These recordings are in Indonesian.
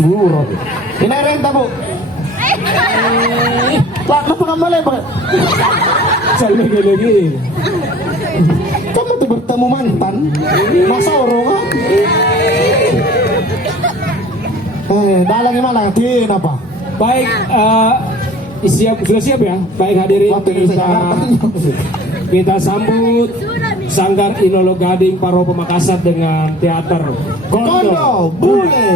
surat. Ini renta bu. Pak, kenapa kamu lebar? Saya lagi. Kamu tuh bertemu mantan, masa orang kan? Dalang gimana? Kenapa? Baik, sudah siap ya? Baik hadirin, kita sambut Sanggar Inolo Gading Paropo Makassar dengan teater Kondo Bule.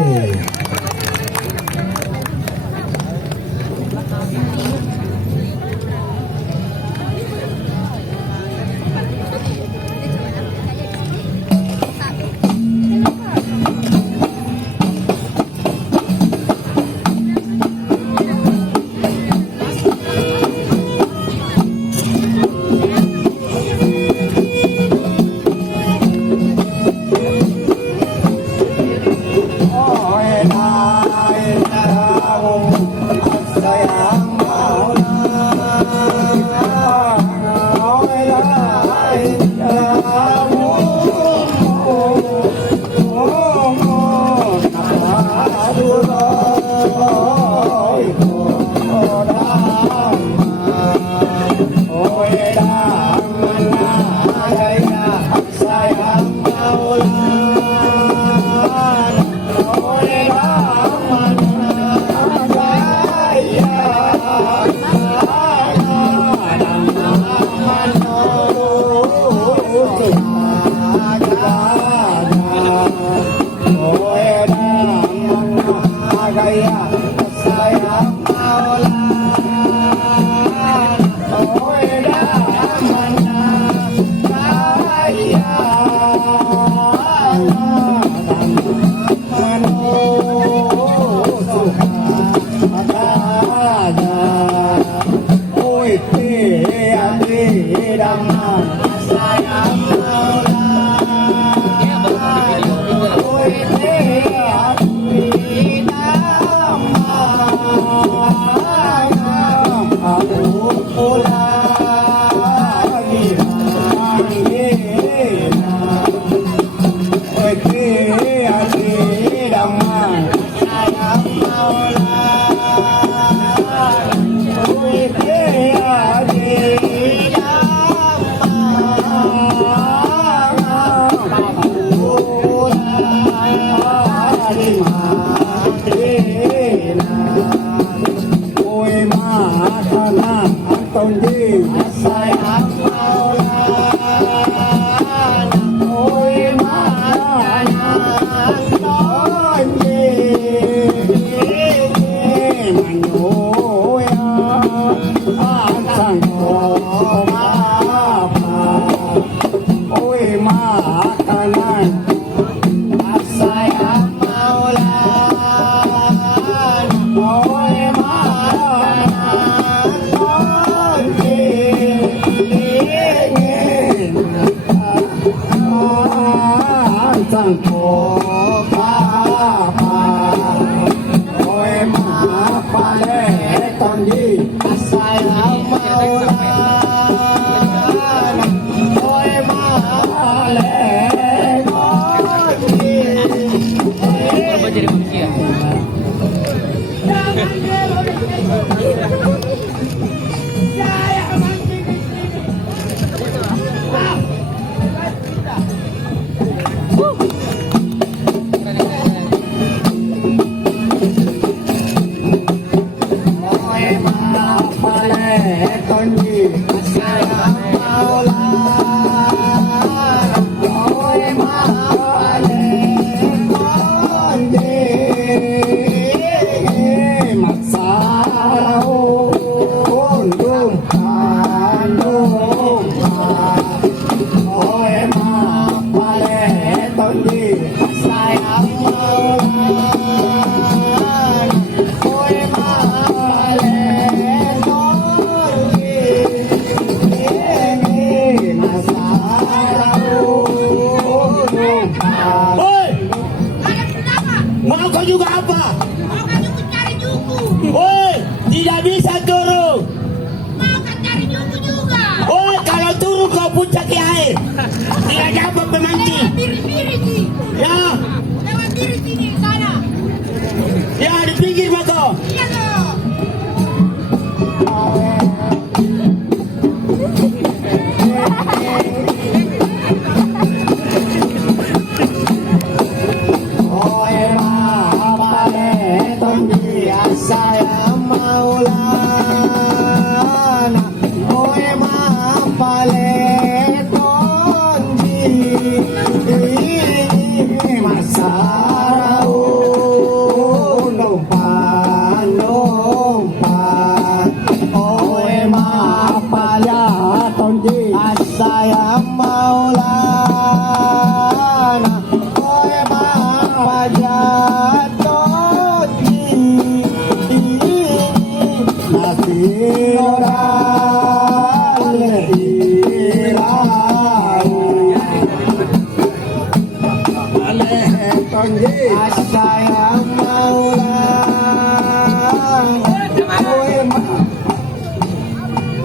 Sayang Maulana.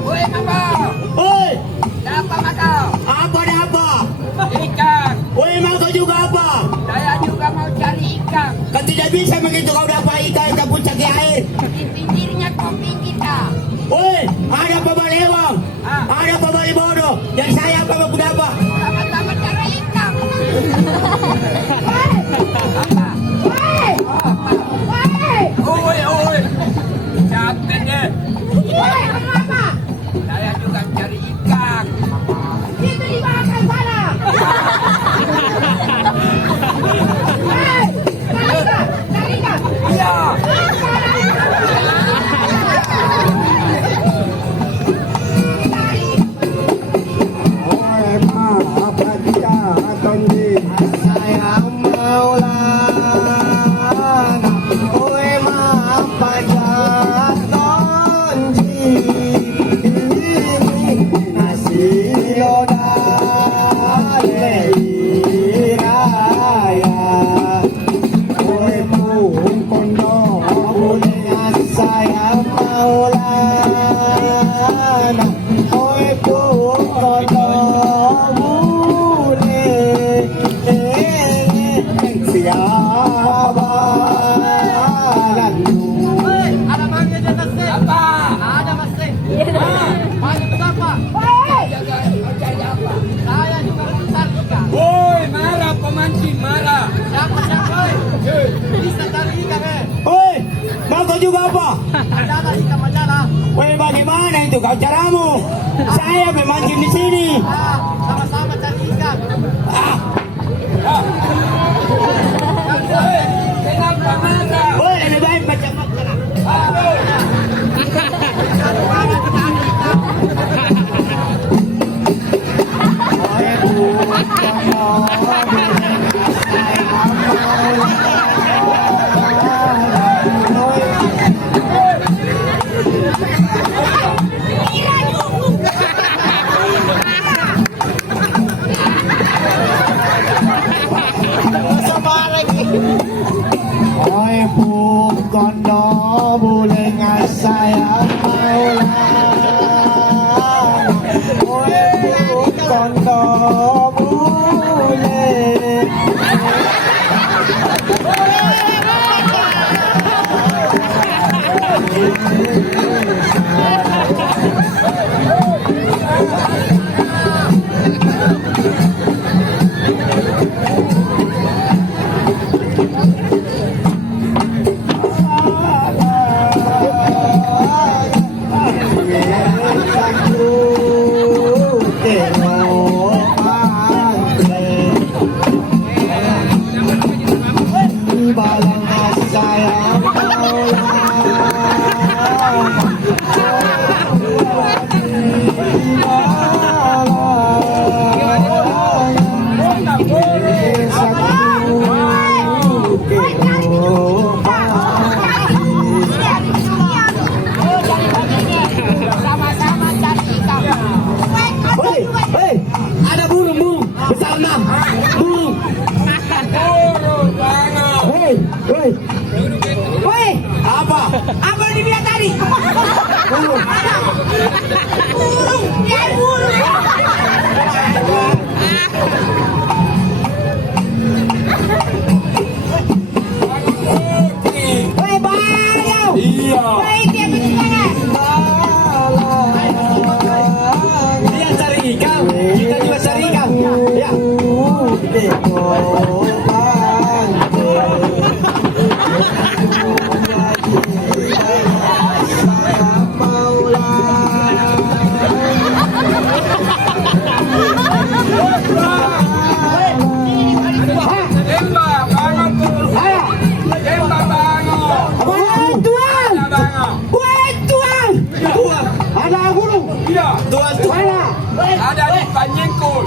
Woi apa? Oi, Apa kau? apa ada apa? Ikan. Oi, mau kau juga apa? Saya juga mau cari ikan. Kan tidak bisa begitu kau dapat ikan ke puncak air. Di pinggirnya kopi kita. Oi, ada pembalewang, Ah. ada pembali bodoh, dan saya apa mau dapat? Sama-sama cari ikan. Apa? Oi. Capek deh. Saya juga cari ikan. Itu dimakan sana. Cari ikan. Iya. Sayang Maulana, oi maapa jatonji, nasilo dale iraya, oi pun kondo boleh sayang Maulana, oi pun kondo Ada masih ada masih. Apa? Ada masih. Masih apa? Cari apa? Saya juga mau cari ikan. Woi, marah pemancing, marah. Siapa? Bisa cari ikan Oi, mau kau juga apa? Majalah ikan majalah. Woi, bagaimana itu kau caramu? Saya memancing di sini. Sama-sama cari ikan. Kenapa marah? Woi, lebih baik baca makalah. Oi, kondo boleh sayang Maulana. Oi, kondo boleh. Sama-sama cari ikan. Hei, hei, ada burung besar 6. Burung. Hei, hei. Woi, Apa? apa yang dia tadi? Burung. Burung, dia burung. Woi, Bayo. Iya. Woi, dia bagaimana? Dia cari ikan. Kita juga cari ikan. Ya. Ada burung. Tuan. Ada di Panjengkul.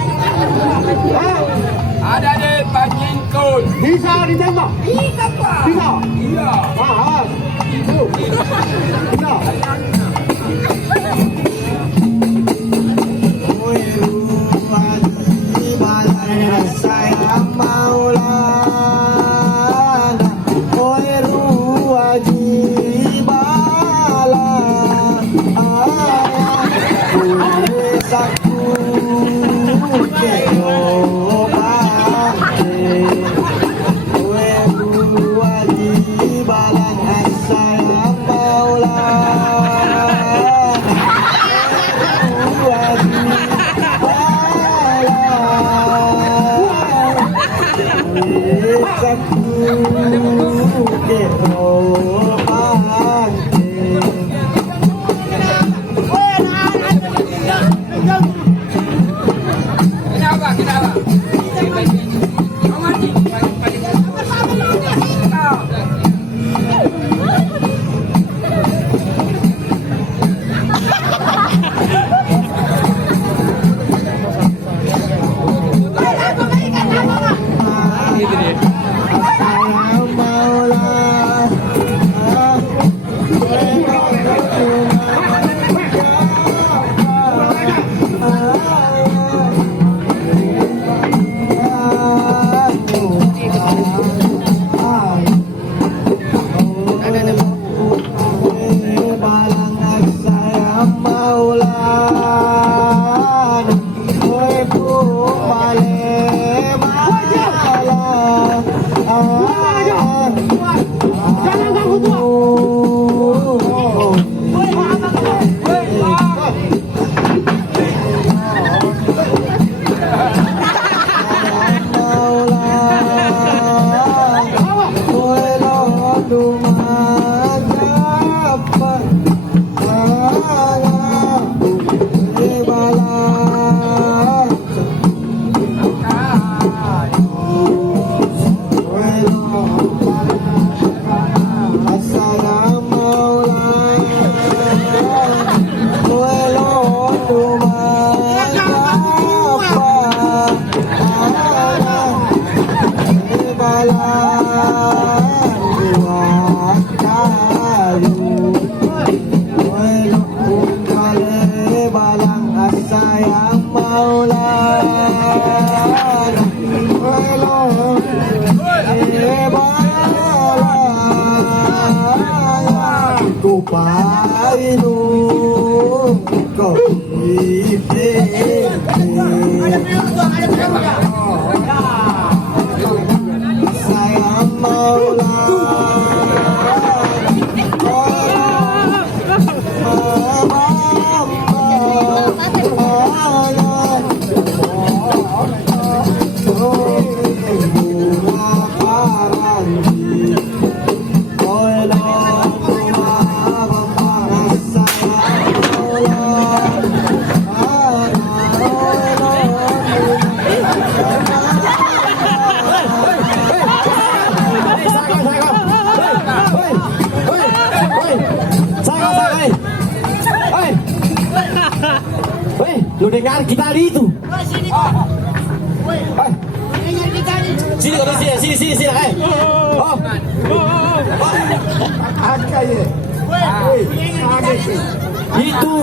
Ada di Panjengkul. Bisa ditembak. Bisa, Pak. Bisa. Iya. Bisa. Sayang Maulana. Kenapa? Kenapa? Romantis. Lu dengar kita di itu. Sini kau sini. Oh. Itu.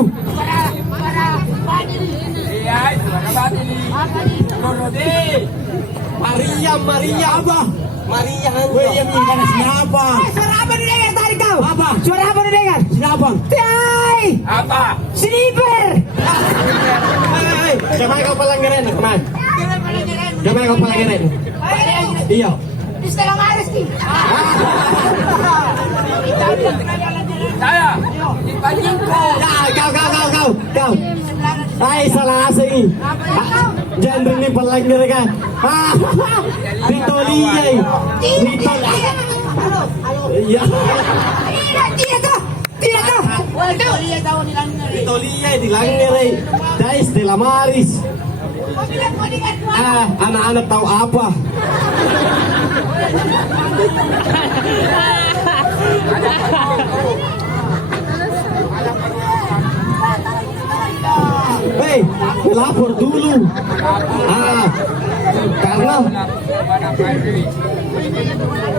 Maria apa? Maria. Yang ingin siapa? Suara apa didengar tadi kau? Apa? Suara apa didengar? Siapa? Tiai! Apa? Sniper! Siapa kau pelanggaran? Kemana? Siapa kau pelanggaran? Iya. Di Stella Maris ki. Saya. Di Panjingko. Kau. Hai salah asing. Jangan ini pelanggaran kan? Ditoliyai. Iya. Tidak kau. Ditoliyai dilanggaran. Dari Stella Maris. Anak-anak tahu apa? Hei, lapor dulu. Karena